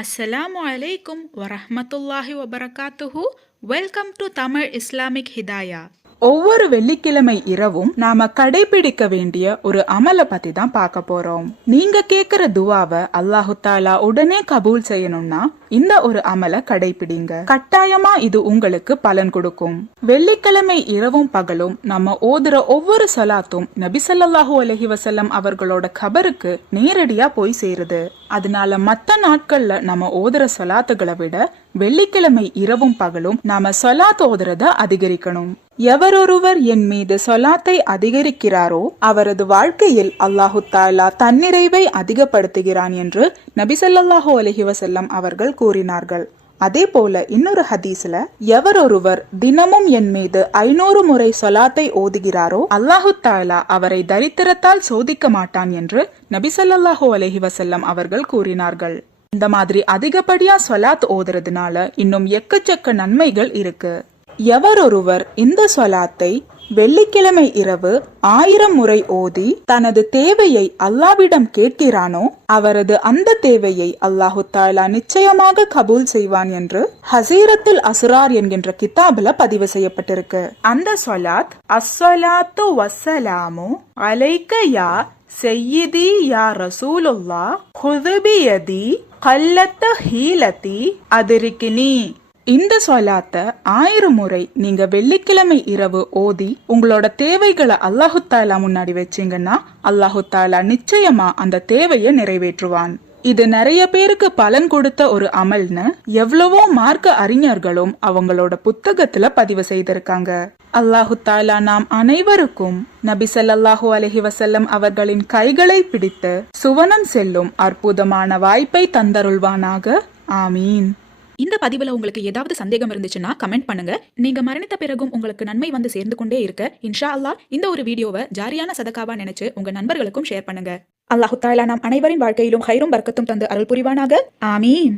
அஸ்ஸலாமு அலைக்கும் வரஹ்மத்துல்லாஹி வபரகாத்துஹு. Welcome to Tamil Islamic Hidaya. ஒவ்வொரு வெள்ளிக்கிழமை இரவும் நாம கடைபிடிக்க வேண்டிய ஒரு அமலை பத்தி தான் பார்க்க போறோம். நீங்க கேக்குற துவாவை அல்லாஹு தாலா உடனே கபூல் செய்யணும்னா இந்த ஒரு அமலை கடைபிடிங்க. கட்டாயமா இது உங்களுக்கு பலன் கொடுக்கும். வெள்ளிக்கிழமை இரவும் பகலும் நம்ம ஓதுற ஒவ்வொரு சலாத்தும் நபி ஸல்லல்லாஹு அலைஹி வஸல்லம் அவர்களோட கபருக்கு நேரடியா போய் சேருது. அதனால மத்த நாட்கள்ல நம்ம ஓதுற சலாத்துகளை விட வெள்ளிக்கிழமை இரவும் பகலும் நாம சலாத் ஓதுறத அதிகரிக்கணும். எவரொருவர் என் மீது சொலாத்தை அதிகரிக்கிறாரோ அவரது வாழ்க்கையில் அல்லாஹு தாலா தன்னிறைவை அதிகப்படுத்துகிறான் என்று நபி ஸல்லல்லாஹு அலைஹி வஸல்லம் அவர்கள் கூறினார்கள். அதே போல இன்னொரு ஹதீஸ்ல எவரொருவர் தினமும் என் மீது 500 முறை சொலாத்தை ஓதுகிறாரோ அல்லாஹு தாலா அவரை தரித்திரத்தால் சோதிக்க மாட்டான் என்று நபி ஸல்லல்லாஹு அலைஹி வஸல்லம் அவர்கள் கூறினார்கள். இந்த மாதிரி அதிகப்படியா சொலாத் ஓதுறதுனால இன்னும் எக்கச்சக்க நன்மைகள் இருக்கு. எவரொருவர் இந்த சொலாத்தை வெள்ளிக்கிழமை இரவு 1000 முறை ஓதி தனது தேவையை அல்லாவிடம் கேட்கிறானோ அவரது அந்த தேவையை அல்லாஹு தாலா நிச்சயமாக கபூல் செய்வான் என்று ஹசீரத்துல் அஸ்ரார் என்கின்ற கிதாபுல பதிவு செய்யப்பட்டிருக்கு. அந்த சொலாத் அஸ்ஸலாத்து வஸ்ஸலாமு அலைக்க யா சய்யிதி யா ரசூலுல்லாஹ் குது பியதி கல்லத்த ஹீலதி அதிரிக்கினி. இந்த சொலாத்த 1000 முறை நீங்க வெள்ளிக்கிழமை இரவு ஓதி உங்களோட தேவைகளை அல்லாஹு தாலா முன்னாடி வச்சீங்கன்னா அல்லாஹு தாலா நிச்சயமா அந்த தேவையை நிறைவேற்றுவான். இது நிறைய பேருக்கு பலன் கொடுத்த ஒரு அமல்னு எவ்வளவோ மார்க்க அறிஞர்களும் அவங்களோட புத்தகத்துல பதிவு செய்திருக்காங்க. அல்லாஹு தாலா நாம் அனைவருக்கும் நபி ஸல்லல்லாஹு அலைஹி வஸல்லம் அவர்களின் கைகளை பிடித்து சுவனம் செல்லும் அற்புதமான வாய்ப்பை தந்தருள்வானாக. ஆமீன். இந்த பதிவுல உங்களுக்கு ஏதாவது சந்தேகம் இருந்துச்சுன்னா கமெண்ட் பண்ணுங்க. நீங்க மரணித்த பிறகும் உங்களுக்கு நன்மை வந்து சேர்ந்து கொண்டே இருக்க இன்ஷா அல்லாஹ் இந்த ஒரு வீடியோவை ஜாரியான சதகாவா நினைச்சு உங்க நண்பர்களுக்கும் ஷேர் பண்ணுங்க. அல்லாஹு தஆலா நாம் அனைவரின் வாழ்க்கையிலும் ஹைரும் பர்க்கத்தும் தந்து அருள் புரிவானாக. ஆமீன்.